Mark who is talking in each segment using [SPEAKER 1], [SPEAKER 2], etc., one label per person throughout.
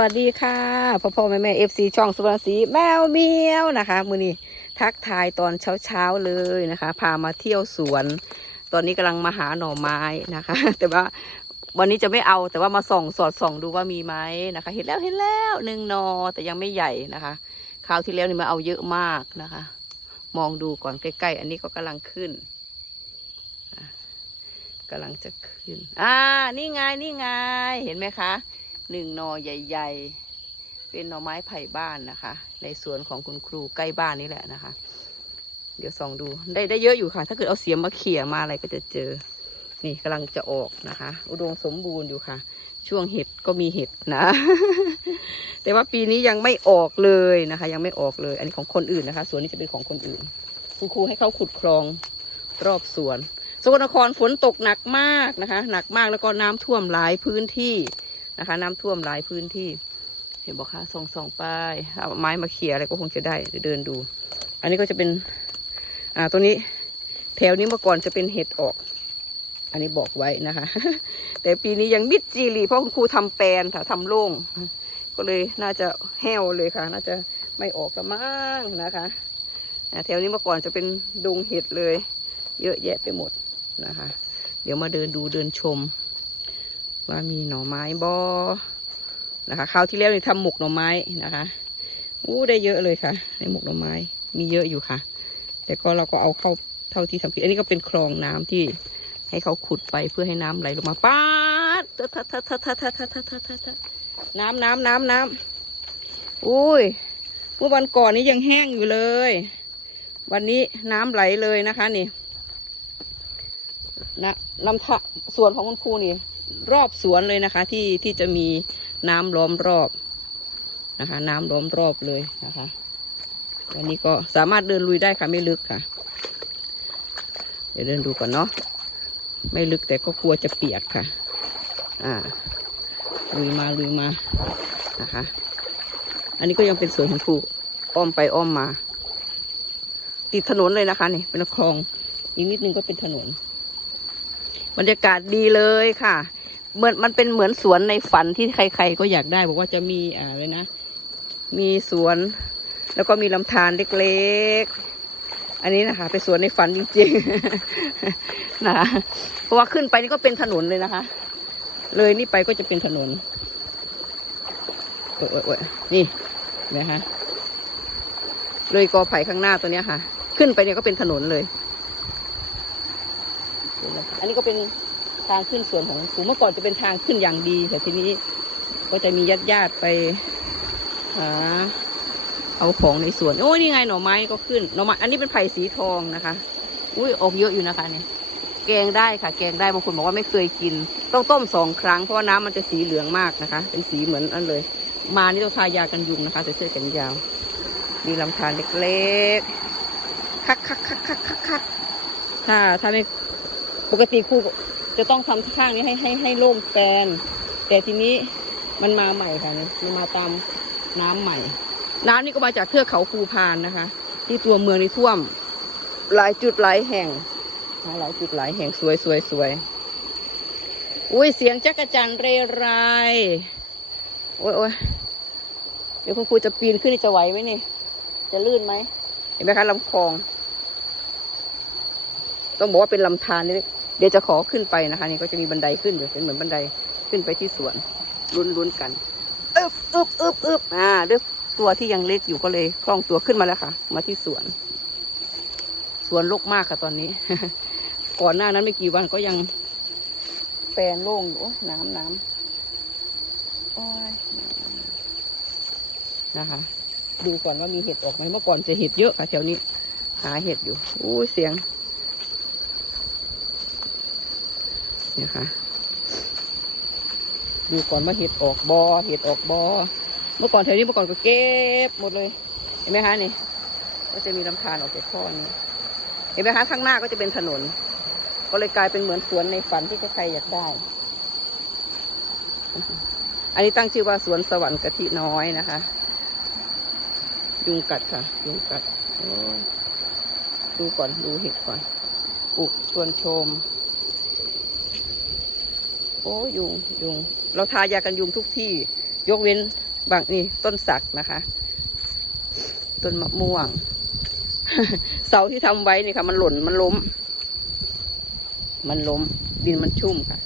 [SPEAKER 1] สวัสดีค่ะพ่อพ่อแม่แม่เอฟซีช่องสุวรรณศรีแมวเมียวนะคะ มือนี้ทักทายตอนเช้าเช้าๆเลยนะคะ พามาเที่ยวสวน ตอนนี้กำลังมาหาหน่อไม้นะคะ แต่ว่าวันนี้จะไม่เอาแต่ว่ามาส่องสอดส่องดูว่ามีไหมนะคะ เห็นแล้วเห็นแล้วหนึ่งนอแต่ยังไม่ใหญ่นะคะคราวที่แล้วนี่มาเอาเยอะมากนะคะ มองดูก่อนใกล้ๆ อันนี้ก็กำลังขึ้นอะกำลังจะขึ้น อ่านี่ไงนี่ไงเห็นไหมคะ หนึ่งนอใหญ่ ๆ เป็นหน่อไม้ไผ่บ้านนะคะ ในสวนของคุณครูใกล้บ้านนี่แหละนะคะ เดี๋ยวส่องดูได้ได้เยอะอยู่ค่ะ ถ้าเกิดเอาเสียมมาเขี่ยมาอะไรก็จะเจอ นี่กำลังจะออกนะคะ อุดมสมบูรณ์อยู่ค่ะ ช่วงเห็ดก็มีเห็ดนะ แต่ว่าปีนี้ยังไม่ออกเลยนะคะ ยังไม่ออกเลย อันนี้ของคนอื่นนะคะสวนนี้จะเป็นของคนอื่นคุณครูให้เขาขุดคลองรอบสวน สกลนครฝนตกหนักมากนะคะ หนักมากแล้วก็น้ำท่วมหลายพื้นที่ นะคะ น้ำท่วมหลายพื้นที่ เห็นบอกค่ะส่องส่องไปเอาไม้มาเขี่ยอะไรก็คงจะได้เดินดู อันนี้ก็จะเป็น อ่าตรงนี้ แถวนี้เมื่อก่อนจะเป็นเห็ดออก อันนี้บอกไว้นะคะ แต่ปีนี้ยังมิดจีรีเพราะคุณครูทำแปลนค่ะทำโล่งก็เลยน่าจะแห้วเลยค่ะ น่าจะไม่ออกละมั้งนะคะแถวนี้เมื่อก่อนจะเป็นดงเห็ดเลย เยอะแยะไปหมดนะคะ เดี๋ยวมาเดินดูเดินชม ว่ามีหน่อไม้บอนะคะคราวที่แล้วนี่ทำหมกหน่อไม้นะคะอู้ได้เยอะเลยค่ะ ในหมกหน่อไม้ มีเยอะอยู่ค่ะ แต่ก็เราก็เอาเข้าเท่าที่ทำกินอันนี้ก็เป็นคลองน้ำที่ให้เขาขุดไปเพื่อให้น้ำไหลลงมาป้าดทะทะทะทะทะทะทะทะทะทะทะน้ำน้ำน้ำน้ำอุ้ยเมื่อวันก่อนนี้ยังแห้งอยู่เลย วันนี้น้ำไหลเลยนะคะนี่นะลำธารสวนของคุณครูนี่ รอบสวนเลยนะคะ ที่ที่จะมีน้ำล้อมรอบนะคะ น้ำล้อมรอบเลยนะคะวันนี้ก็สามารถเดินลุยได้ค่ะไม่ลึกค่ะ เดี๋ยวเดินดูก่อนเนาะไม่ลึกแต่ก็กลัวจะเปียกค่ะ อ่าลุยมาลุยมานะคะ อันนี้ก็ยังเป็นสวนของครูอ้อมไปอ้อมมา ติดถนนเลยนะคะนี่เป็นคลองอีกนิดนึงก็เป็นถนน บรรยากาศดีเลยค่ะ เหมือนมันเป็นเหมือนสวนในฝันที่ใคร ๆ ก็อยากได้ บอกว่าจะมีอะไรนะ มีสวน แล้วก็มีลำธารเล็กๆ อันนี้นะคะ เป็นสวนในฝันจริงๆนะคะเพราะว่าขึ้นไปนี่ก็เป็นถนนเลยนะคะ เลยนี่ไปก็จะเป็นถนนโอ้ยโอ้ยโอ้ยนี่นะคะเลยกอไผ่ข้างหน้าตัวเนี้ยค่ะ ขึ้นไปเนี่ยก็เป็นถนนเลย อันนี้ก็เป็นทางขึ้นสวนของครูเมื่อก่อนจะเป็นทางขึ้นอย่างดี แต่ทีนี้ก็จะมีญาติญาติไปหาเอาของในสวน โอ้ยนี่ไงหน่อไม้ก็ขึ้นหน่อไม้อันนี้เป็นไผ่สีทองนะคะ อุ้ยออกเยอะอยู่นะคะเนี่ยแกงได้ค่ะ แกงได้บางคนบอกว่าไม่เคยกิน ต้องต้มสองครั้งเพราะว่าน้ำมันจะสีเหลืองมากนะคะ เป็นสีเหมือนอันเลย มานี่ต้องทายากันยุงนะคะใส่เสื้อแขนยาว มีลำธารเล็กๆคักคักคักคักคักคักถ้าถ้าไม่ ปกติครูจะต้องทำข้างนี้ให้ให้ให้โล่งแกนแต่ทีนี้มันมาใหม่ค่ะนี่มันมาตามน้ำใหม่ น้ำนี่ก็มาจากเทือกเขาภูพานนะคะ ที่ตัวเมืองนี่ท่วม หลายจุดหลายแห่งหลายจุดหลายแห่งสวยสวยสวยอุ้ยเสียงจักรจันเรไรโอ้ยโอ้ยเดี๋ยวคุณครูจะปีนขึ้นจะไหวไหมนี่ จะลื่นไหมเห็นไหมคะลำคลอง ต้องบอกว่าเป็นลำธารนี่ เดี๋ยวจะขอขึ้นไปนะคะ นี่ก็จะมีบันไดขึ้นอยู่เป็นเหมือนบันไดขึ้นไปที่สวนลุ้นลุ้นๆกันอึบอึบอึบอึบอ่าด้วยตัวที่ยังเล็กอยู่ก็เลยคล่องตัวขึ้นมาแล้วค่ะ มาที่สวน สวนรกมากค่ะตอนนี้ ก่อนหน้านั้นไม่กี่วันก็ยังแปลนโล่งอยู่น้ำน้ำโอ้ยนะคะ ดูก่อนว่ามีเห็ดออกไหมเมื่อก่อนจะเห็ดเยอะค่ะแถวนี้ หาเห็ดอยู่อู้เสียง เนี่ค่ะดูก่อนว่าเห็ดออกบอเห็ดออกบอเมื่อก่อนแถวนี้เมื่อก่อนก็เก็บหมดเลย เห็นไหมคะนี่ ก็จะมีลำธารออกจากข้อนี้เห็นไหมคะข้างหน้าก็จะเป็นถนน ก็เลยกลายเป็นเหมือนสวนในฝันที่ใครๆอยากได้ อันนี้ตั้งชื่อว่าสวนสวรรค์กะทิน้อยนะคะ ยุงกัดค่ะ ยุงกัดดูก่อนดูเห็ดก่อนปลูกชวนชม อ้ยุงยุง เราทายากันยุงทุกที่ ยกเว้นบางนี่ต้นสักนะคะ ต้นมะม่วง เสาที่ทำไว้นี่ค่ะ มันหล่นมันล้ม มันล้ม ดินมันชุ่มค่ะ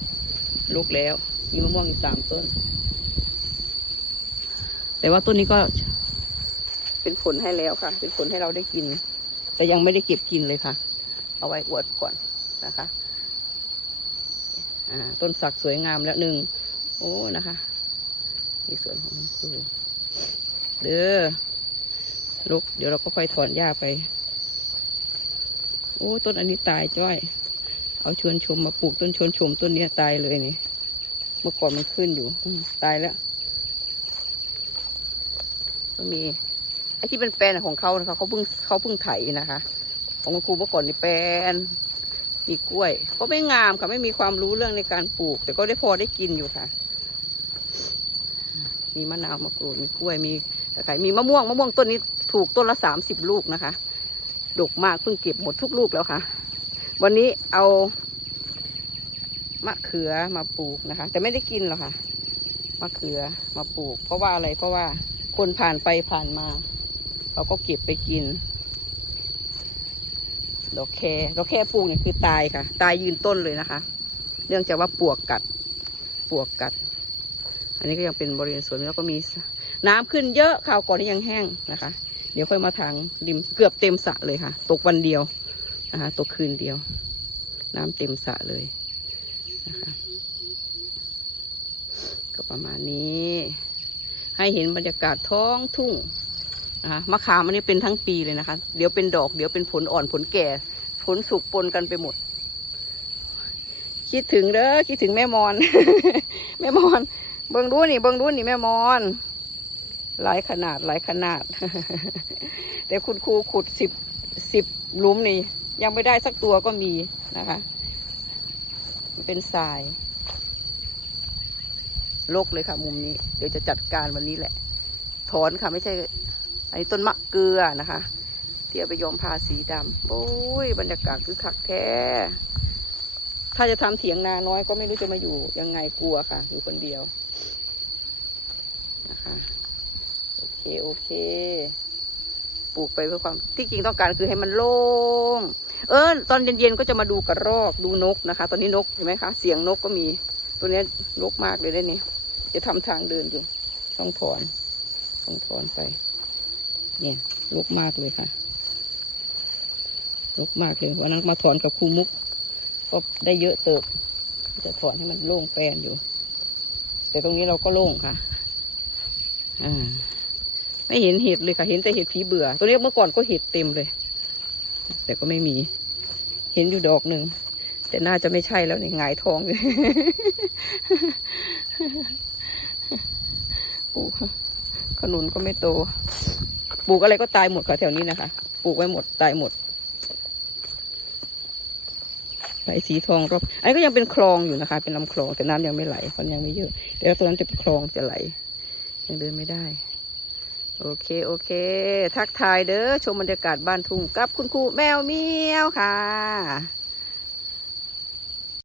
[SPEAKER 1] ลุกแล้ว มีมะม่วงอีกสามต้น แต่ว่าต้นนี้ก็เป็นผลให้แล้วค่ะ เป็นผลให้เราได้กิน แต่ยังไม่ได้เก็บกินเลยค่ะ เอาไว้อวดก่อนนะคะ ต้นสักสวยงามแล้วหนึ่งโอ้นะคะนี่สวนของมันคือเด้อลุกเดี๋ยวเราก็ค่อยถอนหญ้าไปโอ้ต้นอันนี้ตายจ้อย เอาชวนชมมาปลูกต้นชวนชมต้นนี้ตายเลยนี่เมื่อก่อนมันขึ้นอยู่ตายแล้วก็มีไอ้ที่เป็นแปลนของเขานะคะเขาเพิ่งเขาเพิ่งไถนะคะ ของคุณครูเมื่อก่อนนี่แปลน มีกล้วย ก็ไม่งามค่ะไม่มีความรู้เรื่องในการปลูก แต่ก็ได้พอได้กินอยู่ค่ะ มีมะนาวมะกรูดมีกล้วยมีตะไคร้มีมะม่วงมะม่วงต้นนี้ถูกต้นละสามสิบลูกนะคะดกมากเพิ่งเก็บหมดทุกลูกแล้วค่ะ วันนี้เอามะเขือมาปลูกนะคะ แต่ไม่ได้กินหรอกค่ะมะเขือมาปลูก เพราะว่าอะไรเพราะว่าคนผ่านไปผ่านมาเขาก็เก็บไปกิน ดอกแคดอกแคปลูกเนี่ยคือตายค่ะ ตายยืนต้นเลยนะคะ เนื่องจากว่าปวกกัด ปวกกัด อันนี้ก็ยังเป็นบริเวณสวนแล้วก็มีน้ำขึ้นเยอะข่าวก่อนที่ยังแห้งนะคะ เดี๋ยวค่อยมาทางริมเกือบเต็มสระเลยค่ะ ตกวันเดียวนะคะ ตกคืนเดียว น้ำเต็มสระเลยนะคะ ก็ประมาณนี้ ให้เห็นบรรยากาศท้องทุ่ง นะคะมะขามอันนี้เป็นทั้งปีเลยนะคะ เดี๋ยวเป็นดอก เดี๋ยวเป็นผลอ่อนผลแก่ ผลสุกปนกันไปหมด คิดถึงเด้อคิดถึงแม่มอน แม่มอน เบิ่งดูนี่เบิ่งดูนี่แม่มอน หลายขนาดหลายขนาด แต่คุณครูขุดสิบสิบหลุมนี่ ยังไม่ได้สักตัวก็มีนะคะเป็นทรายลกเลยค่ะ มุมนี้ เดี๋ยวจะจัดการวันนี้แหละ ถอนค่ะไม่ใช่ อันนี้ต้นมะเกลือนะคะที่เอาไปย้อมผ้าสีดำโอ้ยบรรยากาศคือคักแท้ ถ้าจะทำเถียงนาน้อยก็ไม่รู้จะมาอยู่ยังไงกลัวค่ะ อยู่คนเดียวนะคะโอเคโอเคปลูกไปเพื่อความที่จริงต้องการคือให้มันโล่ง เออ ตอนเย็นๆก็จะมาดูกระรอกดูนกนะคะ ตอนนี้นกเห็นไหมคะ เสียงนกก็มี ตัวนี้นกมากเลยได้เนี่ยจะทำทางเดินอยู่ ต้องถอน ต้องถอนไป เนี่ยลกมากเลยค่ะลกมากเลยวันนั้นมาถอนกับครูมุก ก็ได้เยอะเติบ จะถอนให้มันโล่งแปลนอยู่ แต่ตรงนี้เราก็โล่งค่ะอ่าไม่เห็นเห็ดเลยค่ะ เห็นแต่เห็ดผีเบื่อ ตัวนี้เมื่อก่อนก็เห็ดเต็มเลย แต่ก็ไม่มี เห็นอยู่ดอกหนึ่ง แต่น่าจะไม่ใช่แล้วนี่หงายทองเลยขนุนก็ไม่โต ปลูกอะไรก็ตายหมดค่ะแถวนี้นะคะ ปลูกไว้หมดตายหมดไหลสีทองรอบอันนี้ก็ยังเป็นคลองอยู่นะคะ เป็นลำคลองแต่น้ำยังไม่ไหลเพราะยังไม่เยอะเดี๋ยวตรงนั้นจะเป็นคลองจะไหล ยังเดินไม่ได้ โอเคโอเค ทักทายเด้อชมบรรยากาศบ้านทุ่งกับคุณครูแมวเมียวค่ะ